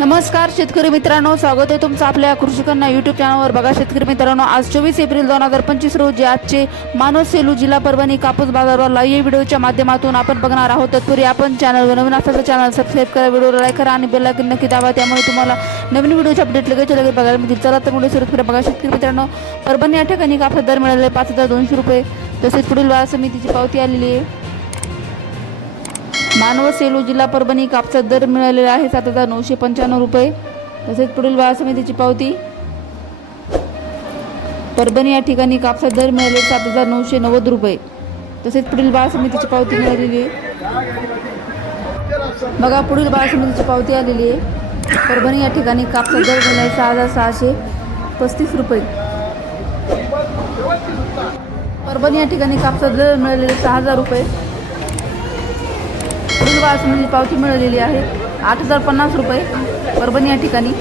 नमस्कार शेतकरी मित्रांनो. स्वागत आहे तुमचं आपल्या कृषी युट्यूब चॅनलवर बघा शेतकरी मित्रांनो आज चोवीस एप्रिल दोन हजार पंचवीस रोजी आजचे मानव सेलू जिल्हा परभणी कापूस बाजारवर लाईव्ह व्हिडिओच्या माध्यमातून आपण बघणार आहोत. तत्पूर्वी आपण चॅनलवर नवीन असाल चॅनल सबस्क्राईब करा व्हिडिओला लाईक करा आणि बेल आयकन नक्की दाबा. त्यामुळे तुम्हाला नवीन व्हिडिओचे अपडेट लगेच लगेच बघायला मिळतील. चला तर व्हिडिओ सुरू करा बघा शेतकरी मित्रांनो परभणी या ठिकाणी कापसा दर मिळाले पाच हजार दोनशे रुपये. तसेच पुढील बाजार समितीची पावती आलेली आहे. मानव सेलू जिल्हा परभणी कापसात दर मिळालेला आहे सात हजार नऊशे पंच्याण्णव रुपये. तसेच पुढील बाजार समितीची पावती. परभणी या ठिकाणी कापसात दर मिळाले सात हजार नऊशे नव्वद रुपये. तसेच पुढील बाजार समितीची पावती मिळालेली आहे. बघा पुढील बाजार समितीची पावती आलेली आहे. परभणी या ठिकाणी कापसात दर मिळाले सहा हजार सहाशे पस्तीस रुपये. परभणी या ठिकाणी कापसात दर मिळालेले सहा हजार रुपये. पुढील म्हणजे पावती मिळालेली आहे. आठ हजार पन्नास रुपये परभणी या ठिकाणी.